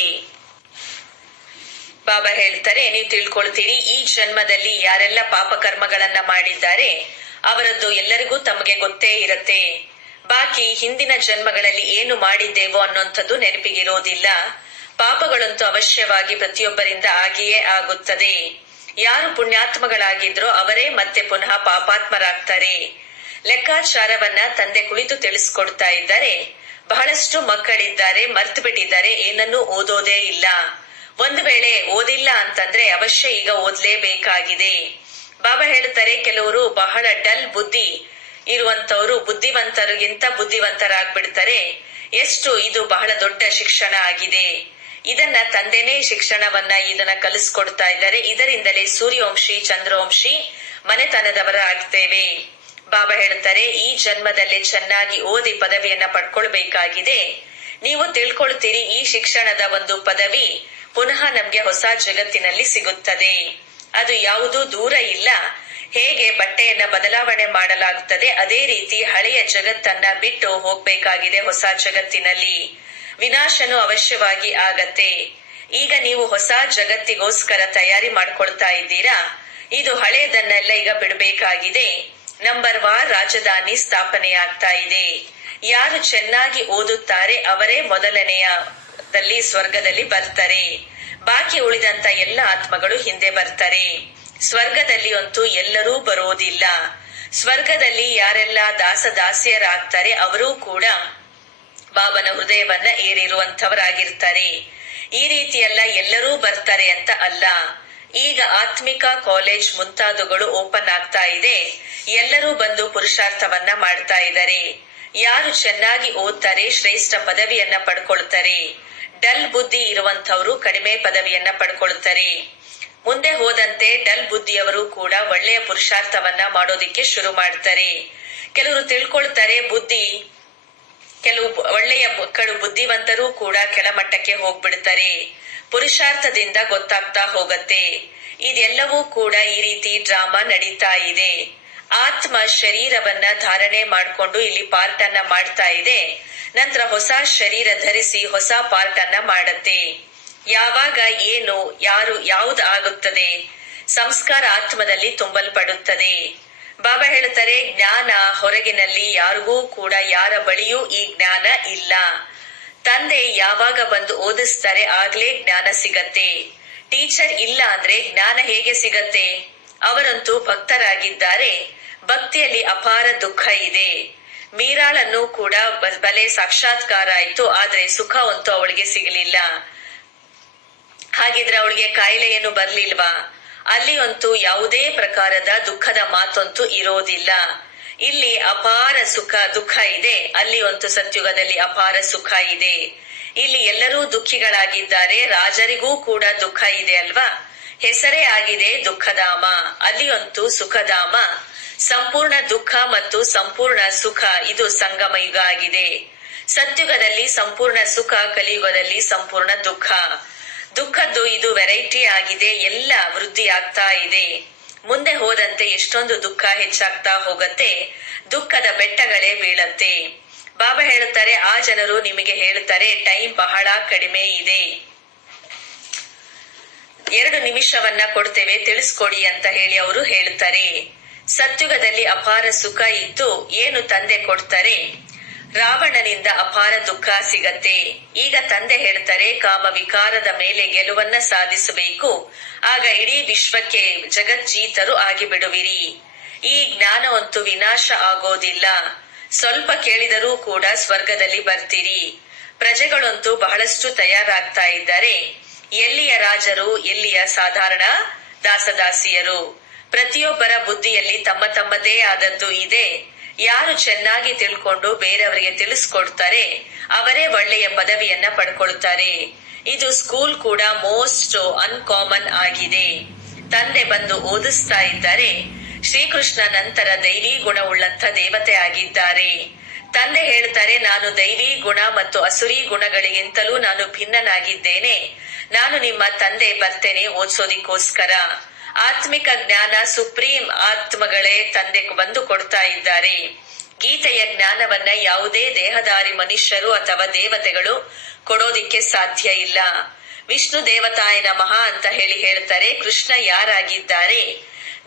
ಬಾಬಾ ಹೇಳ್ತಾರೆ, ನೀವು ತಿಳ್ಕೊಳ್ತೀರಿ, ಈ ಜನ್ಮದಲ್ಲಿ ಯಾರೆಲ್ಲ ಪಾಪ ಕರ್ಮಗಳನ್ನ ಮಾಡಿದ್ದಾರೆ ಅವರದ್ದು ಎಲ್ಲರಿಗೂ ತಮಗೆ ಗೊತ್ತೇ ಇರತ್ತೆ. ಬಾಕಿ ಹಿಂದಿನ ಜನ್ಮಗಳಲ್ಲಿ ಏನು ಮಾಡಿದ್ದೇವೋ ಅನ್ನೋಂಥದ್ದು ನೆನಪಿಗಿರೋದಿಲ್ಲ. ಪಾಪಗಳಂತೂ ಅವಶ್ಯವಾಗಿ ಪ್ರತಿಯೊಬ್ಬರಿಂದ ಆಗಿಯೇ ಆಗುತ್ತದೆ. ಯಾರು ಪುಣ್ಯಾತ್ಮಗಳಾಗಿದ್ರೋ ಅವರೇ ಮತ್ತೆ ಪುನಃ ಪಾಪಾತ್ಮರಾಗ್ತಾರೆ. ಲೆಕ್ಕಾಚಾರವನ್ನ ತಂದೆ ಕುಳಿತು ತಿಳಿಸ್ಕೊಡ್ತಾ ಇದ್ದಾರೆ. ಬಹಳಷ್ಟು ಮಕ್ಕಳಿದ್ದಾರೆ, ಮರ್ತು ಬಿಟ್ಟಿದ್ದಾರೆ, ಏನನ್ನೂ ಓದೋದೇ ಇಲ್ಲ. ಒಂದು ವೇಳೆ ಓದಿಲ್ಲ ಅಂತಂದ್ರೆ ಅವಶ್ಯ ಈಗ ಓದ್ಲೇಬೇಕಾಗಿದೆ. ಬಾಬಾ ಹೇಳ್ತಾರೆ, ಕೆಲವರು ಬಹಳ ಡಲ್ ಬುದ್ಧಿ ಇರುವಂತವ್ರು ಬುದ್ಧಿವಂತರಿಗಿಂತ ಬುದ್ಧಿವಂತರಾಗ್ಬಿಡ್ತಾರೆ. ಎಷ್ಟು ಇದು ಬಹಳ ದೊಡ್ಡ ಶಿಕ್ಷಣ ಆಗಿದೆ. ಇದನ್ನ ತಂದೆನೇ ಶಿಕ್ಷಣವನ್ನ ಇದನ್ನ ಕಲಿಸ್ಕೊಡ್ತಾ ಇದ್ದಾರೆ. ಇದರಿಂದಲೇ ಸೂರ್ಯವಂಶಿ, ಚಂದ್ರವಂಶಿ ಮನೆತನದವರ ಆಗ್ತೇವೆ. ಬಾಬಾ ಹೇಳ್ತಾರೆ, ಈ ಜನ್ಮದಲ್ಲಿ ಚೆನ್ನಾಗಿ ಓದಿ ಪದವಿಯನ್ನ ಪಡ್ಕೊಳ್ಬೇಕಾಗಿದೆ. ನೀವು ತಿಳ್ಕೊಳ್ತೀರಿ, ಈ ಶಿಕ್ಷಣದ ಒಂದು ಪದವಿ ಪುನಃ ನಮ್ಗೆ ಹೊಸ ಜಗತ್ತಿನಲ್ಲಿ ಸಿಗುತ್ತದೆ. ಅದು ಯಾವುದೂ ದೂರ ಇಲ್ಲ. ಹೇಗೆ ಬಟ್ಟೆಯನ್ನ ಬದಲಾವಣೆ ಮಾಡಲಾಗುತ್ತದೆ ಅದೇ ರೀತಿ ಹಳೆಯ ಜಗತ್ತನ್ನ ಬಿಟ್ಟು ಹೋಗ್ಬೇಕಾಗಿದೆ. ಹೊಸ ಜಗತ್ತಿನಲ್ಲಿ ವಿನಾಶನೂ ಅವಶ್ಯವಾಗಿ ಆಗತ್ತೆ. ಈಗ ನೀವು ಹೊಸ ಜಗತ್ತಿಗೋಸ್ಕರ ತಯಾರಿ ಮಾಡ್ಕೊಳ್ತಾ ಇದ್ದೀರಾ. ಇದು ಹಳೆಯದನ್ನೆಲ್ಲ ಈಗ ಬಿಡಬೇಕಾಗಿದೆ. ನಂಬರ್ 1 ರಾಜಧಾನಿ ಸ್ಥಾಪನೆ ಆಗ್ತಾ ಇದೆ. ಯಾರು ಚೆನ್ನಾಗಿ ಓದುತ್ತಾರೆ ಅವರೇ ಮೊದಲನೆಯದಲ್ಲಿ ಸ್ವರ್ಗದಲ್ಲಿ ಬರ್ತಾರೆ. ಬಾಕಿ ಉಳಿದಂತ ಎಲ್ಲ ಆತ್ಮಗಳು ಹಿಂದೆ ಬರ್ತಾರೆ. ಸ್ವರ್ಗದಲ್ಲಿ ಅಂತೂ ಎಲ್ಲರೂ ಬರೋದಿಲ್ಲ. ಸ್ವರ್ಗದಲ್ಲಿ ಯಾರೆಲ್ಲ ದಾಸದಾಸಿಯರಾಗ್ತಾರೆ ಅವರೂ ಕೂಡ ಬಾಬನ ಹೃದಯವನ್ನ ಏರಿರುವಂತವರಾಗಿರ್ತಾರೆ. ಈ ರೀತಿಯೆಲ್ಲ ಎಲ್ಲರೂ ಬರ್ತಾರೆ ಅಂತ ಅಲ್ಲ. ಈಗ ಆತ್ಮಿಕ ಕಾಲೇಜ್ ಮುಂತಾದವುಗಳು ಓಪನ್ ಆಗ್ತಾ ಇದೆ. ಎಲ್ಲರೂ ಬಂದು ಪುರುಷಾರ್ಥವನ್ನ ಮಾಡ್ತಾ ಇದ್ದಾರೆ. ಯಾರು ಚೆನ್ನಾಗಿ ಓದ್ತಾರೆ ಶ್ರೇಷ್ಠ ಪದವಿಯನ್ನ ಪಡ್ಕೊಳ್ತಾರೆ. ಡಲ್ ಬುದ್ಧಿ ಇರುವಂತವರು ಕಡಿಮೆ ಪದವಿಯನ್ನ ಪಡ್ಕೊಳ್ತಾರೆ. ಮುಂದೆ ಹೋದಂತೆ ಡಲ್ ಬುದ್ಧಿಯವರು ಕೂಡ ಒಳ್ಳೆಯ ಪುರುಷಾರ್ಥವನ್ನ ಮಾಡೋದಿಕ್ಕೆ ಶುರು ಮಾಡ್ತಾರೆ. ಕೆಲವರು ತಿಳ್ಕೊಳ್ತಾರೆ ಬುದ್ಧಿ, ಕೆಲವು ಒಳ್ಳೆಯ ಮಕ್ಕಳು ಬುದ್ಧಿವಂತರೂ ಕೂಡ ಕೆಳಮಟ್ಟಕ್ಕೆ ಹೋಗ್ಬಿಡ್ತಾರೆ. ಪುರುಷಾರ್ಥದಿಂದ ಗೊತ್ತಾಗ್ತಾ ಹೋಗತ್ತೆ. ಇದೆಲ್ಲವೂ ಕೂಡ ಈ ರೀತಿ ಡ್ರಾಮಾ ನಡೀತಾ ಇದೆ. ಆತ್ಮ ಶರೀರವನ್ನ ಧಾರಣೆ ಮಾಡ್ಕೊಂಡು ಇಲ್ಲಿ ಪಾರ್ಟ್ ಅನ್ನ ಮಾಡ್ತಾ ಇದೆ. ನಂತರ ಹೊಸ ಶರೀರ ಧರಿಸಿ ಹೊಸ ಪಾರ್ಟ್ ಅನ್ನ ಮಾಡತ್ತೆ. ಯಾವಾಗ ಏನು ಯಾವುದು ಆಗುತ್ತದೆ, ಸಂಸ್ಕಾರ ಆತ್ಮದಲ್ಲಿ ತುಂಬಲ್ಪಡುತ್ತದೆ. ಬಾಬಾ ಹೇಳುತ್ತಾರೆ, ಜ್ಞಾನ ಹೊರಗಿನಲ್ಲಿ ಯಾರಿಗೂ ಕೂಡ ಯಾರ ಬಳಿಯೂ ಈ ಜ್ಞಾನ ಇಲ್ಲ. ತಂದೆ ಯಾವಾಗ ಬಂದು ಓದಿಸ್ತಾರೆ ಆಗ್ಲೇ ಜ್ಞಾನ ಸಿಗತ್ತೆ. ಟೀಚರ್ ಇಲ್ಲ ಅಂದ್ರೆ ಜ್ಞಾನ ಹೇಗೆ ಸಿಗತ್ತೆ? ಅವರಂತೂ ಭಕ್ತರಾಗಿದ್ದಾರೆ. ಭಕ್ತಿಯಲ್ಲಿ ಅಪಾರ ದುಃಖ ಇದೆ. ಮೀರಾಳನ್ನು ಕೂಡ ಬಲೆ ಸಾಕ್ಷಾತ್ಕಾರ ಆಯ್ತು, ಆದ್ರೆ ಸುಖ ಅಂತೂ ಅವಳಿಗೆ ಸಿಗಲಿಲ್ಲ. ಹಾಗಿದ್ರೆ ಅವಳಿಗೆ ಕಾಯಿಲೆ ಏನು ಬರ್ಲಿಲ್ವಾ? ಅಲ್ಲಿ ಅಂತೂ ಯಾವುದೇ ಪ್ರಕಾರದ ದುಃಖದ ಮಾತಂತೂ ಇರೋದಿಲ್ಲ. ಇಲ್ಲಿ ಅಪಾರ ದುಃಖ ಇದೆ, ಅಲ್ಲಿ ಅಂತೂ ಸತ್ಯುಗದಲ್ಲಿ ಅಪಾರ ಸುಖ ಇದೆ. ಇಲ್ಲಿ ಎಲ್ಲರೂ ದುಃಖಿಗಳಾಗಿದ್ದಾರೆ, ರಾಜರಿಗೂ ಕೂಡ ದುಃಖ ಇದೆ ಅಲ್ವಾ? ಹೆಸರೇ ಆಗಿದೆ ದುಃಖಧಾಮ, ಅಲ್ಲಿ ಅಂತೂ ಸುಖಧಾಮ. ಸಂಪೂರ್ಣ ದುಃಖ ಮತ್ತು ಸಂಪೂರ್ಣ ಸುಖ ಇದು ಸಂಗಮ ಯುಗ ಆಗಿದೆ. ಸತ್ಯುಗದಲ್ಲಿ ಸಂಪೂರ್ಣ ಸುಖ, ಕಲಿಯುಗದಲ್ಲಿ ಸಂಪೂರ್ಣ ದುಃಖ. ದುಃಖದ್ದು ಇದು ವೆರೈಟಿ ಆಗಿದೆ, ಎಲ್ಲ ವೃದ್ಧಿ ಆಗ್ತಾ ಇದೆ. ಮುಂದೆ ಹೋದಂತೆ ಎಷ್ಟೊಂದು ದುಃಖ ಹೆಚ್ಚಾಗ್ತಾ ಹೋಗತ್ತೆ, ದುಃಖದ ಬೆಟ್ಟಗಳೇ ಬೀಳತ್ತೆ. ಬಾಬಾ ಹೇಳುತ್ತಾರೆ, ಆ ಜನರು ನಿಮಗೆ ಹೇಳುತ್ತಾರೆ ಟೈಮ್ ಬಹಳ ಕಡಿಮೆ ಇದೆ, 2 ನಿಮಿಷವನ್ನ ಕೊಡ್ತೇವೆ ತಿಳಿಸ್ಕೊಡಿ ಅಂತ ಹೇಳಿ ಅವರು ಹೇಳುತ್ತಾರೆ. ಸತ್ಯುಗದಲ್ಲಿ ಅಪಾರ ಸುಖ ಇದ್ದು ಏನು ತಂದೆ ಕೊಡ್ತಾರೆ? ರಾವಣನಿಂದ ಅಪಾರ ದುಃಖ ಸಿಗತ್ತೆ. ಈಗ ತಂದೆ ಹೇಳ್ತಾರೆ, ಕಾಮ ವಿಕಾರದ ಮೇಲೆ ಗೆಲುವನ್ನ ಸಾಧಿಸಬೇಕು, ಆಗ ಇಡೀ ವಿಶ್ವಕ್ಕೆ ಜಗಜ್ಜೀತರು ಆಗಿಬಿಡುವಿರಿ. ಈ ಜ್ಞಾನವಂತೂ ವಿನಾಶ ಆಗೋದಿಲ್ಲ. ಸ್ವಲ್ಪ ಕೇಳಿದರೂ ಕೂಡ ಸ್ವರ್ಗದಲ್ಲಿ ಬರ್ತೀರಿ. ಪ್ರಜೆಗಳಂತೂ ಬಹಳಷ್ಟು ತಯಾರಾಗ್ತಾ ಇದ್ದಾರೆ. ಎಲ್ಲಿಯ ರಾಜರು, ಎಲ್ಲಿಯ ಸಾಧಾರಣ ದಾಸದಾಸಿಯರು. ಪ್ರತಿಯೊಬ್ಬರ ಬುದ್ಧಿಯಲ್ಲಿ ತಮ್ಮ ತಮ್ಮದೇ ಆದದ್ದು ಇದೆ. ಯಾರು ಚೆನ್ನಾಗಿ ತಿಳ್ಕೊಂಡು ಬೇರೆಯವರಿಗೆ ತಿಳಿಸ್ಕೊಡ್ತಾರೆ ಅವರೇ ಒಳ್ಳೆಯ ಪದವಿಯನ್ನ ಪಡ್ಕೊಳ್ತಾರೆ. ಇದು ಸ್ಕೂಲ್ ಕೂಡ ಮೋಸ್ಟ್ ಅನ್ಕಾಮನ್ ಆಗಿದೆ. ತಂದೆ ಬಂದು ಓದಿಸ್ತಾ ಇದ್ದಾರೆ. ಶ್ರೀಕೃಷ್ಣ ನಂತರ ದೈವಿ ಗುಣವುಳ್ಳಂತ ದೇವತೆ ಆಗಿದ್ದಾರೆ. ತಂದೆ ಹೇಳ್ತಾರೆ, ನಾನು ದೈವಿ ಗುಣ ಮತ್ತು ಅಸುರಿ ಗುಣಗಳಿಗಿಂತಲೂ ನಾನು ಭಿನ್ನನಾಗಿದ್ದೇನೆ. ನಾನು ನಿಮ್ಮ ತಂದೆ ಬರ್ತೇನೆ ಓದಿಸೋದಿಕ್ಕೋಸ್ಕರ. ಆತ್ಮಿಕ ಜ್ಞಾನ ಸುಪ್ರೀಂ ಆತ್ಮಗಳೇ ತಂದೆ ಬಂದು ಕೊಡ್ತಾ ಇದ್ದಾರೆ. ಗೀತೆಯ ಜ್ಞಾನವನ್ನ ಯಾವುದೇ ದೇಹದಾರಿ ಮನುಷ್ಯರು ಅಥವಾ ದೇವತೆಗಳು ಕೊಡೋದಿಕ್ಕೆ ಸಾಧ್ಯ ಇಲ್ಲ. ವಿಷ್ಣು ದೇವತಾಯ ನಮಃ ಅಂತ ಹೇಳ್ತಾರೆ. ಕೃಷ್ಣ ಯಾರಾಗಿದ್ದಾರೆ?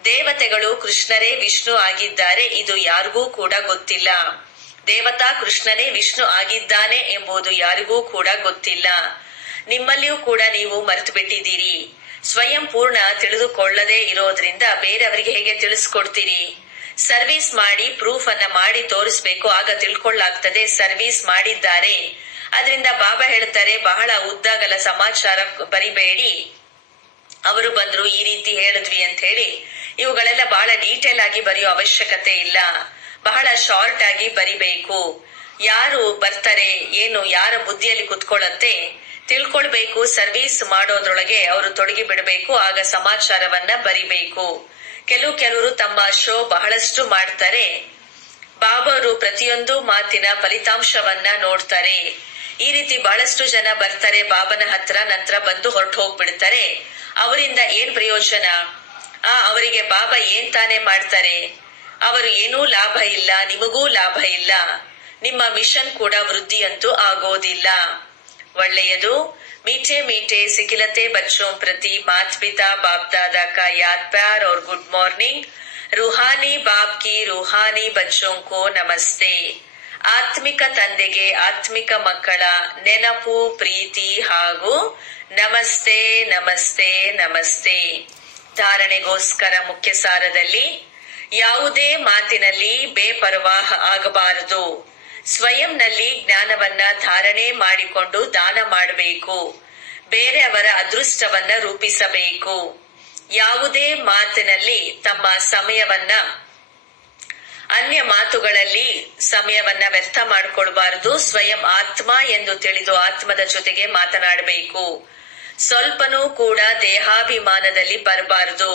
ದೇವತೆಗಳು ಕೃಷ್ಣರೇ ವಿಷ್ಣು ಆಗಿದ್ದಾರೆ. ಇದು ಯಾರಿಗೂ ಕೂಡ ಗೊತ್ತಿಲ್ಲ. ದೇವತಾ ಕೃಷ್ಣನೇ ವಿಷ್ಣು ಆಗಿದ್ದಾನೆ ಎಂಬುದು ಯಾರಿಗೂ ಕೂಡ ಗೊತ್ತಿಲ್ಲ. ನಿಮ್ಮಲ್ಲಿಯೂ ಕೂಡ ನೀವು ಮರೆತು ಬಿಟ್ಟಿದ್ದೀರಿ. ಸ್ವಯಂ ಪೂರ್ಣ ತಿಳಿದುಕೊಳ್ಳದೇ ಇರೋದ್ರಿಂದ ಬೇರೆಯವರಿಗೆ ಹೇಗೆ ತಿಳಿಸ್ಕೊಡ್ತೀರಿ? ಸರ್ವಿಸ್ ಮಾಡಿ ಪ್ರೂಫ್ ಅನ್ನ ಮಾಡಿ ತೋರಿಸ್ಬೇಕು, ಆಗ ತಿಳ್ಕೊಳ್ಳಾಗ್ತದೆ ಸರ್ವಿಸ್ ಮಾಡಿದ್ದಾರೆ. ಅದರಿಂದ ಬಾಬಾ ಹೇಳ್ತಾರೆ, ಬಹಳ ಉದ್ದಾಗಲ ಸಮಾಚಾರ ಬರಿಬೇಡಿ. ಅವರು ಬಂದ್ರು, ಈ ರೀತಿ ಹೇಳಿದ್ವಿ ಅಂತ ಹೇಳಿ ಇವುಗಳೆಲ್ಲ ಬಹಳ ಡೀಟೇಲ್ ಆಗಿ ಬರೆಯೋ ಅವಶ್ಯಕತೆ ಇಲ್ಲ. ಬಹಳ ಶಾರ್ಟ್ ಆಗಿ ಬರಿಬೇಕು. ಯಾರು ಬರ್ತಾರೆ, ಏನು ಯಾರ ಬುದ್ಧಿಯಲ್ಲಿ ಕುತ್ಕೊಳ್ಳತ್ತೆ ತಿಳ್ಕೊಳ್ಬೇಕು. ಸರ್ವಿಸ್ ಮಾಡೋದ್ರೊಳಗೆ ಅವರು ತೊಡಗಿ ಬಿಡಬೇಕು, ಆಗ ಸಮಾಚಾರವನ್ನ ಬರಿಬೇಕು. ಕೆಲವರು ತಮ್ಮ ಶೋ ಬಹಳಷ್ಟು ಮಾಡ್ತಾರೆ. ಬಾಬಾರು ಪ್ರತಿಯೊಂದು ಮಾತಿನ ಫಲಿತಾಂಶವನ್ನ ನೋಡ್ತಾರೆ. ಈ ರೀತಿ ಬಹಳಷ್ಟು ಜನ ಬರ್ತಾರೆ ಬಾಬನ ಹತ್ರ, ನಂತರ ಬಂದು ಹೊರಟು ಹೋಗ್ಬಿಡ್ತಾರೆ. ಅವರಿಂದ ಏನ್ ಪ್ರಯೋಜನ? ಅವರಿಗೆ ಬಾಬಾ ಏನ್ ತಾನೇ ಮಾಡ್ತಾರೆ? ಅವರು ಏನೂ ಲಾಭ ಇಲ್ಲ, ನಿಮಗೂ ಲಾಭ ಇಲ್ಲ. ನಿಮ್ಮ ಮಿಷನ್ ಕೂಡ ವೃದ್ಧಿಯಂತೂ ಆಗೋದಿಲ್ಲ. ಒಳ್ಳೆಯದು. मीठे मीठे सिखिलते बच्चों प्रति माता पिता बाप दादा का याद प्यार और गुड मॉर्निंग। रूहानी बाप की रूहानी बच्चों को नमस्ते। ಆತ್ಮಿಕ ತಂದೆಗೆ ಆತ್ಮಿಕ ಮಕ್ಕಳ ನೆನಪು, ಪ್ರೀತಿ ಹಾಗೂ ನಮಸ್ತೆ ನಮಸ್ತೆ ನಮಸ್ತೆ. ಧಾರಣೆಗೋಸ್ಕರ ಮುಖ್ಯ ಸಾರದಲ್ಲಿ ಯಾವುದೇ ಮಾತಿನಲ್ಲಿ ಬೇಪರವಾಹ ಆಗಬಾರದು. ಸ್ವಯಂನಲ್ಲಿ ಜ್ಞಾನವನ್ನ ಧಾರಣೆ ಮಾಡಿಕೊಂಡು ದಾನ ಮಾಡಬೇಕು. ಬೇರೆಯವರ ಅದೃಷ್ಟವನ್ನ ರೂಪಿಸಬೇಕು. ಯಾವುದೇ ಮಾತಿನಲ್ಲಿ ತಮ್ಮ ಸಮಯವನ್ನ ಅನ್ಯ ಮಾತುಗಳಲ್ಲಿ ಸಮಯವನ್ನ ವ್ಯರ್ಥ ಮಾಡಿಕೊಳ್ಬಾರದು. ಸ್ವಯಂ ಆತ್ಮ ಎಂದು ತಿಳಿದು ಆತ್ಮದ ಜೊತೆಗೆ ಮಾತನಾಡಬೇಕು. ಸ್ವಲ್ಪನೂ ಕೂಡ ದೇಹಾಭಿಮಾನದಲ್ಲಿ ಬರಬಾರದು.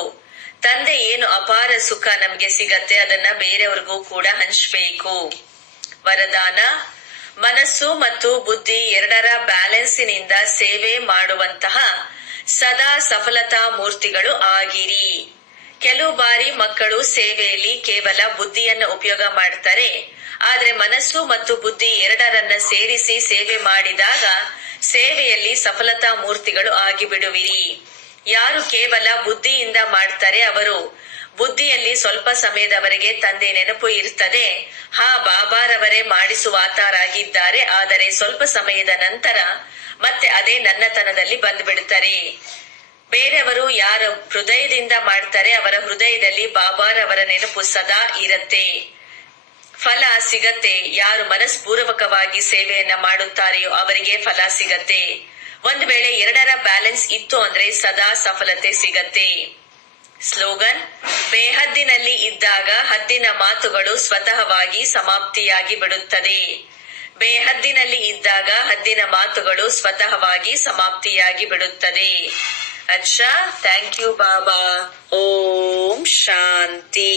ತಂದೆ ಏನು ಅಪಾರ ಸುಖ ನಮ್ಗೆ ಸಿಗತ್ತೆ ಅದನ್ನ ಬೇರೆಯವ್ರಿಗೂ ಕೂಡ ಹಂಚಬೇಕು. ವರದಾನ: ಮನಸ್ಸು ಮತ್ತು ಬುದ್ಧಿ ಎರಡರ ಬ್ಯಾಲೆನ್ಸಿನಿಂದ ಸೇವೆ ಮಾಡುವಂತಹ ಸದಾ ಸಫಲತಾ ಮೂರ್ತಿಗಳು ಆಗಿರಿ. ಕೆಲವು ಬಾರಿ ಮಕ್ಕಳು ಸೇವೆಯಲ್ಲಿ ಕೇವಲ ಬುದ್ಧಿಯನ್ನು ಉಪಯೋಗ ಮಾಡ್ತಾರೆ, ಆದ್ರೆ ಮನಸ್ಸು ಮತ್ತು ಬುದ್ಧಿ ಎರಡರನ್ನ ಸೇರಿಸಿ ಸೇವೆ ಮಾಡಿದಾಗ ಸೇವೆಯಲ್ಲಿ ಸಫಲತಾ ಮೂರ್ತಿಗಳು ಆಗಿಬಿಡುವಿರಿ. ಯಾರು ಕೇವಲ ಬುದ್ಧಿಯಿಂದ ಮಾಡ್ತಾರೆ ಅವರು ಬುದ್ಧಿಯಲ್ಲಿ ಸ್ವಲ್ಪ ಸಮಯದವರೆಗೆ ತಂದೆ ನೆನಪು ಇರ್ತದೆ, ಬಾಬಾರವರೇ ಮಾಡಿಸುವಾತರಾಗಿದ್ದಾರೆ, ಆದರೆ ಸ್ವಲ್ಪ ಸಮಯದ ನಂತರ ಮತ್ತೆ ಅದೇ ನನ್ನತನದಲ್ಲಿ ಬಂದ್ಬಿಡ್ತಾರೆ. ಬೇರೆಯವರು ಯಾರು ಹೃದಯದಿಂದ ಮಾಡ್ತಾರೆ ಅವರ ಹೃದಯದಲ್ಲಿ ಬಾಬಾರವರ ನೆನಪು ಸದಾ ಇರತ್ತೆ, ಫಲ ಸಿಗತ್ತೆ. ಯಾರು ಮನಸ್ಪೂರ್ವಕವಾಗಿ ಸೇವೆಯನ್ನ ಮಾಡುತ್ತಾರೆಯೋ ಅವರಿಗೆ ಫಲ ಸಿಗತ್ತೆ. ಒಂದ್ ವೇಳೆ ಎರಡರ ಬ್ಯಾಲೆನ್ಸ್ ಇತ್ತು ಅಂದ್ರೆ ಸದಾ ಸಫಲತೆ ಸಿಗತ್ತೆ. ಸ್ಲೋಗನ್: ಬೇಹದ್ದಿನಲ್ಲಿ ಇದ್ದಾಗ ಹದ್ದಿನ ಮಾತುಗಳು ಸ್ವತಃವಾಗಿ ಸಮಾಪ್ತಿಯಾಗಿ ಬಿಡುತ್ತದೆ. ಬೇಹದ್ದಿನಲ್ಲಿ ಇದ್ದಾಗ ಹದ್ದಿನ ಮಾತುಗಳು ಸ್ವತಃವಾಗಿ ಸಮಾಪ್ತಿಯಾಗಿ ಬಿಡುತ್ತದೆ. ಅಚ್ಚಾ, ಥ್ಯಾಂಕ್ ಯು ಬಾಬಾ. ಓಂ ಶಾಂತಿ.